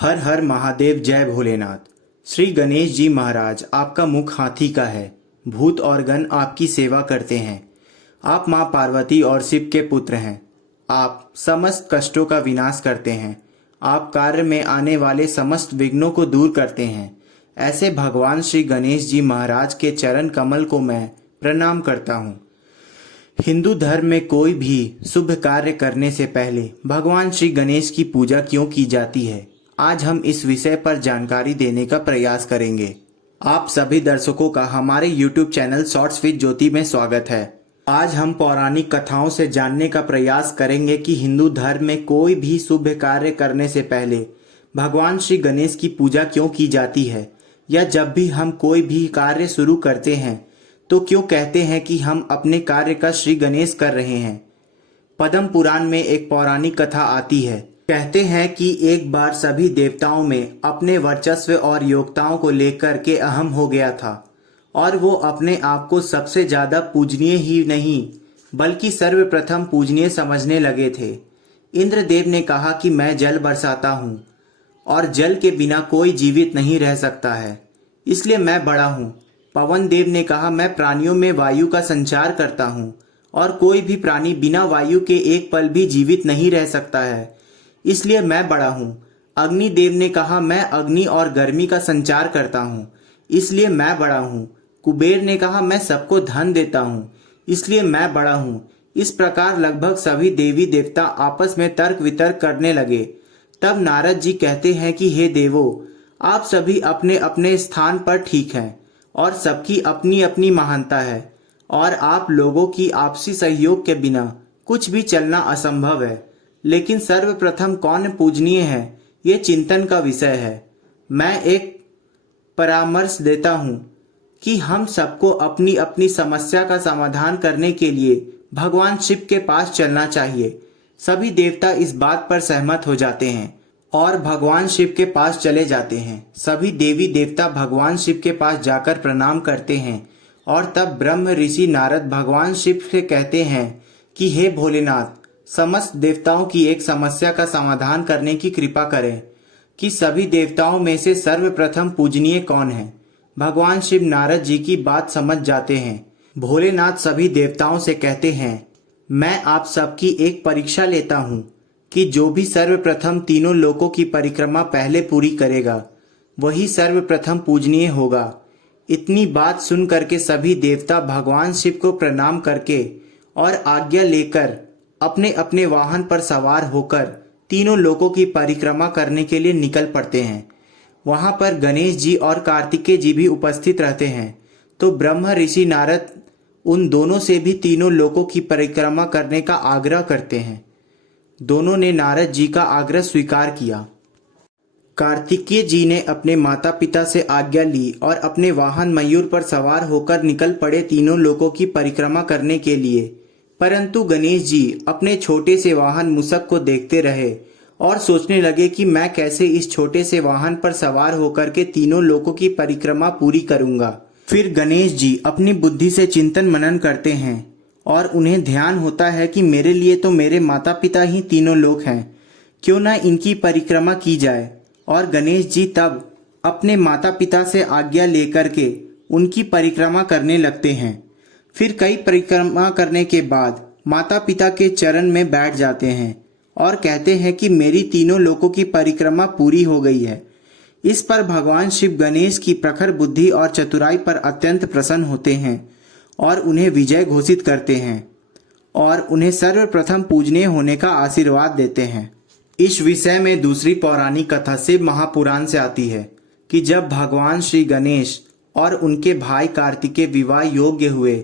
हर हर महादेव, जय भोलेनाथ। श्री गणेश जी महाराज, आपका मुख हाथी का है। भूत और गण आपकी सेवा करते हैं। आप माँ पार्वती और शिव के पुत्र हैं। आप समस्त कष्टों का विनाश करते हैं। आप कार्य में आने वाले समस्त विघ्नों को दूर करते हैं। ऐसे भगवान श्री गणेश जी महाराज के चरण कमल को मैं प्रणाम करता हूँ। हिंदू धर्म में कोई भी शुभ कार्य करने से पहले भगवान श्री गणेश की पूजा क्यों की जाती है, आज हम इस विषय पर जानकारी देने का प्रयास करेंगे। आप सभी दर्शकों का हमारे YouTube चैनल शॉर्ट्स विद ज्योति में स्वागत है। आज हम पौराणिक कथाओं से जानने का प्रयास करेंगे कि हिंदू धर्म में कोई भी शुभ कार्य करने से पहले भगवान श्री गणेश की पूजा क्यों की जाती है, या जब भी हम कोई भी कार्य शुरू करते हैं तो क्यों कहते हैं कि हम अपने कार्य का श्री गणेश कर रहे हैं। पद्म पुराण में एक पौराणिक कथा आती है। कहते हैं कि एक बार सभी देवताओं में अपने वर्चस्व और योग्यताओं को लेकर के अहम हो गया था और वो अपने आप को सबसे ज्यादा पूजनीय ही नहीं बल्कि सर्वप्रथम पूजनीय समझने लगे थे। इंद्रदेव ने कहा कि मैं जल बरसाता हूँ और जल के बिना कोई जीवित नहीं रह सकता है, इसलिए मैं बड़ा हूँ। पवन देव ने कहा मैं प्राणियों में वायु का संचार करता हूँ और कोई भी प्राणी बिना वायु के एक पल भी जीवित नहीं रह सकता है, इसलिए मैं बड़ा हूँ। अग्निदेव ने कहा मैं अग्नि और गर्मी का संचार करता हूँ, इसलिए मैं बड़ा हूँ। कुबेर ने कहा मैं सबको धन देता हूँ, इसलिए मैं बड़ा हूँ। इस प्रकार लगभग सभी देवी देवता आपस में तर्क वितर्क करने लगे। तब नारद जी कहते हैं कि हे देवो, आप सभी अपने अपने स्थान पर ठीक हैं और सबकी अपनी अपनी महानता है और आप लोगों की आपसी सहयोग के बिना कुछ भी चलना असंभव है। लेकिन सर्वप्रथम कौन पूजनीय है, ये चिंतन का विषय है। मैं एक परामर्श देता हूँ कि हम सबको अपनी अपनी समस्या का समाधान करने के लिए भगवान शिव के पास चलना चाहिए। सभी देवता इस बात पर सहमत हो जाते हैं और भगवान शिव के पास चले जाते हैं। सभी देवी देवता भगवान शिव के पास जाकर प्रणाम करते हैं और तब ब्रह्म ऋषि नारद भगवान शिव से कहते हैं कि हे भोलेनाथ, समस्त देवताओं की एक समस्या का समाधान करने की कृपा करें कि सभी देवताओं में से सर्वप्रथम पूजनीय कौन है। भगवान शिव नारद जी की बात समझ जाते हैं। भोलेनाथ सभी देवताओं से कहते हैं मैं आप सबकी एक परीक्षा लेता हूँ कि जो भी सर्वप्रथम तीनों लोकों की परिक्रमा पहले पूरी करेगा वही सर्वप्रथम पूजनीय होगा। इतनी बात सुन करके सभी देवता भगवान शिव को प्रणाम करके और आज्ञा लेकर अपने अपने वाहन पर सवार होकर तीनों लोकों की परिक्रमा करने के लिए निकल पड़ते हैं। वहां पर गणेश जी और कार्तिकेय जी भी उपस्थित रहते हैं। तो ब्रह्म ऋषि नारद उन दोनों से भी तीनों लोकों की परिक्रमा करने का आग्रह करते हैं। दोनों ने नारद जी का आग्रह स्वीकार किया। कार्तिकेय जी ने अपने माता पिता से आज्ञा ली और अपने वाहन मयूर पर सवार होकर निकल पड़े तीनों लोकों की परिक्रमा करने के लिए। परंतु गणेश जी अपने छोटे से वाहन मूषक को देखते रहे और सोचने लगे कि मैं कैसे इस छोटे से वाहन पर सवार होकर के तीनों लोकों की परिक्रमा पूरी करूंगा। फिर गणेश जी अपनी बुद्धि से चिंतन मनन करते हैं और उन्हें ध्यान होता है कि मेरे लिए तो मेरे माता पिता ही तीनों लोक हैं, क्यों ना इनकी परिक्रमा की जाए। और गणेश जी तब अपने माता पिता से आज्ञा लेकर के उनकी परिक्रमा करने लगते हैं। फिर कई परिक्रमा करने के बाद माता पिता के चरण में बैठ जाते हैं और कहते हैं कि मेरी तीनों लोकों की परिक्रमा पूरी हो गई है। इस पर भगवान शिव गणेश की प्रखर बुद्धि और चतुराई पर अत्यंत प्रसन्न होते हैं और उन्हें विजय घोषित करते हैं और उन्हें सर्वप्रथम पूजनीय होने का आशीर्वाद देते हैं। इस विषय में दूसरी पौराणिक कथा शिव महापुराण से आती है कि जब भगवान श्री गणेश और उनके भाई कार्तिकेय विवाह योग्य हुए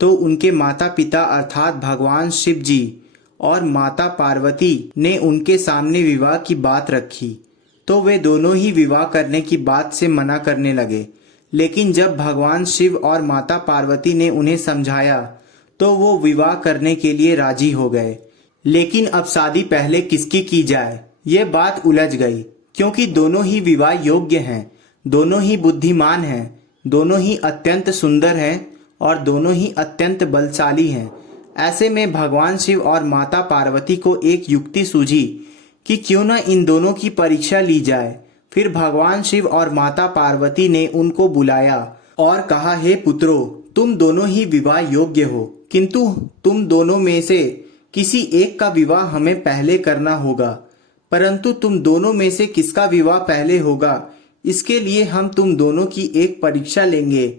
तो उनके माता पिता अर्थात भगवान शिव जी और माता पार्वती ने उनके सामने विवाह की बात रखी तो वे दोनों ही विवाह करने की बात से मना करने लगे। लेकिन जब भगवान शिव और माता पार्वती ने उन्हें समझाया तो वो विवाह करने के लिए राजी हो गए। लेकिन अब शादी पहले किसकी की जाए, ये बात उलझ गई, क्योंकि दोनों ही विवाह योग्य हैं, दोनों ही बुद्धिमान हैं, दोनों ही अत्यंत सुंदर हैं और दोनों ही अत्यंत बलशाली हैं। ऐसे में भगवान शिव और माता पार्वती को एक युक्ति सूझी कि क्यों न इन दोनों की परीक्षा ली जाए। फिर भगवान शिव और माता पार्वती ने उनको बुलाया और कहा, हे पुत्रों, तुम दोनों ही विवाह योग्य हो, किंतु तुम दोनों में से किसी एक का विवाह हमें पहले करना होगा। परंतु तुम दोनों में से किसका विवाह पहले होगा, इसके लिए हम तुम दोनों की एक परीक्षा लेंगे।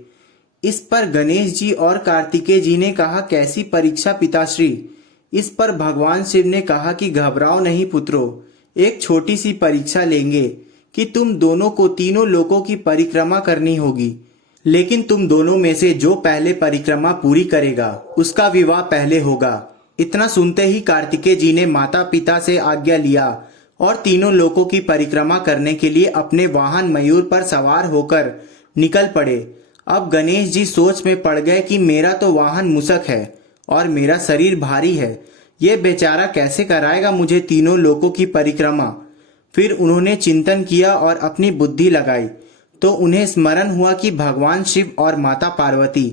इस पर गणेश जी और कार्तिकेय जी ने कहा, कैसी परीक्षा पिताश्री? इस पर भगवान शिव ने कहा कि घबराओ नहीं पुत्रों, एक छोटी सी परीक्षा लेंगे कि तुम दोनों को तीनों लोकों की परिक्रमा करनी होगी, लेकिन तुम दोनों में से जो पहले परिक्रमा पूरी करेगा उसका विवाह पहले होगा। इतना सुनते ही कार्तिकेय जी ने माता पिता से आज्ञा लिया और तीनों लोकों की परिक्रमा करने के लिए अपने वाहन मयूर पर सवार होकर निकल पड़े। अब गणेश जी सोच में पड़ गए कि मेरा तो वाहन मूषक है और मेरा शरीर भारी है, ये बेचारा कैसे कराएगा मुझे तीनों लोकों की परिक्रमा। फिर उन्होंने चिंतन किया और अपनी बुद्धि लगाई तो उन्हें स्मरण हुआ कि भगवान शिव और माता पार्वती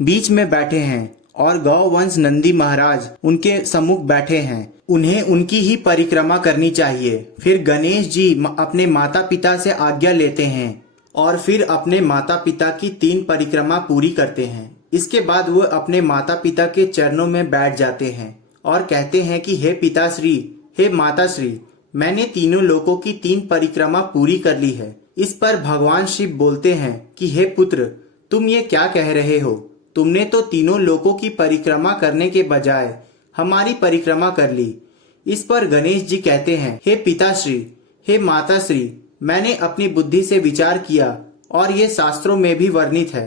बीच में बैठे हैं और गौवंश नंदी महाराज उनके सम्मुख बैठे हैं, उन्हें उनकी ही परिक्रमा करनी चाहिए। फिर गणेश जी अपने माता पिता से आज्ञा लेते हैं और फिर अपने माता पिता की 3 परिक्रमा पूरी करते हैं। इसके बाद वो अपने माता पिता के चरणों में बैठ जाते हैं और कहते हैं कि हे पिताश्री, हे माताश्री, मैंने तीनों लोकों की 3 परिक्रमा पूरी कर ली है। इस पर भगवान शिव बोलते हैं कि हे पुत्र, तुम ये क्या कह रहे हो? तुमने तो तीनों लोकों की परिक्रमा करने के बजाय हमारी परिक्रमा कर ली। इस पर गणेश जी कहते हैं, हे पिताश्री, हे माताश्री, मैंने अपनी बुद्धि से विचार किया और ये शास्त्रों में भी वर्णित है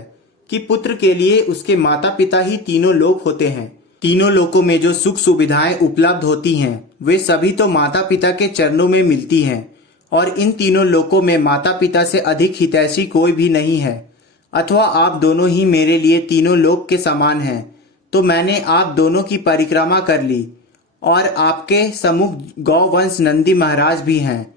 कि पुत्र के लिए उसके माता पिता ही तीनों लोक होते हैं। तीनों लोकों में जो सुख सुविधाएं उपलब्ध होती हैं वे सभी तो माता पिता के चरणों में मिलती हैं, और इन तीनों लोकों में माता पिता से अधिक हितैषी कोई भी नहीं है। अथवा आप दोनों ही मेरे लिए तीनों लोक के समान हैं। तो मैंने आप दोनों की परिक्रमा कर ली और आपके सम्मुख गौवंश नंदी महाराज भी हैं,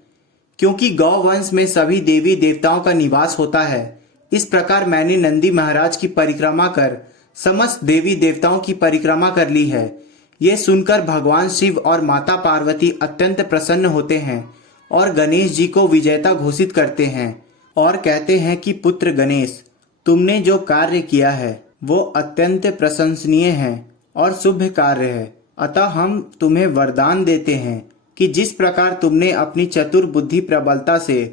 क्योंकि गौवंश में सभी देवी देवताओं का निवास होता है। इस प्रकार मैंने नंदी महाराज की परिक्रमा कर समस्त देवी देवताओं की परिक्रमा कर ली है। ये सुनकर भगवान शिव और माता पार्वती अत्यंत प्रसन्न होते हैं और गणेश जी को विजेता घोषित करते हैं और कहते हैं कि पुत्र गणेश, तुमने जो कार्य किया है वो अत्यंत प्रशंसनीय है और शुभ कार्य है। अतः हम तुम्हें वरदान देते हैं कि जिस प्रकार तुमने अपनी चतुर बुद्धि प्रबलता से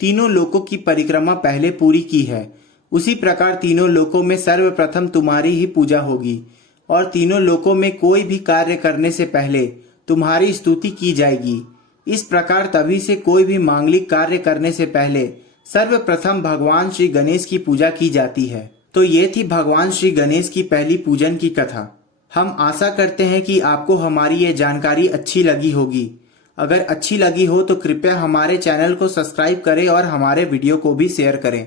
तीनों लोकों की परिक्रमा पहले पूरी की है, उसी प्रकार तीनों लोकों में सर्वप्रथम तुम्हारी ही पूजा होगी और तीनों लोकों में कोई भी कार्य करने से पहले तुम्हारी स्तुति की जाएगी। इस प्रकार तभी से कोई भी मांगलिक कार्य करने से पहले सर्वप्रथम भगवान श्री गणेश की पूजा की जाती है। तो ये थी भगवान श्री गणेश की पहली पूजन की कथा। हम आशा करते हैं कि आपको हमारी ये जानकारी अच्छी लगी होगी। अगर अच्छी लगी हो तो कृपया हमारे चैनल को सब्सक्राइब करें और हमारे वीडियो को भी शेयर करें।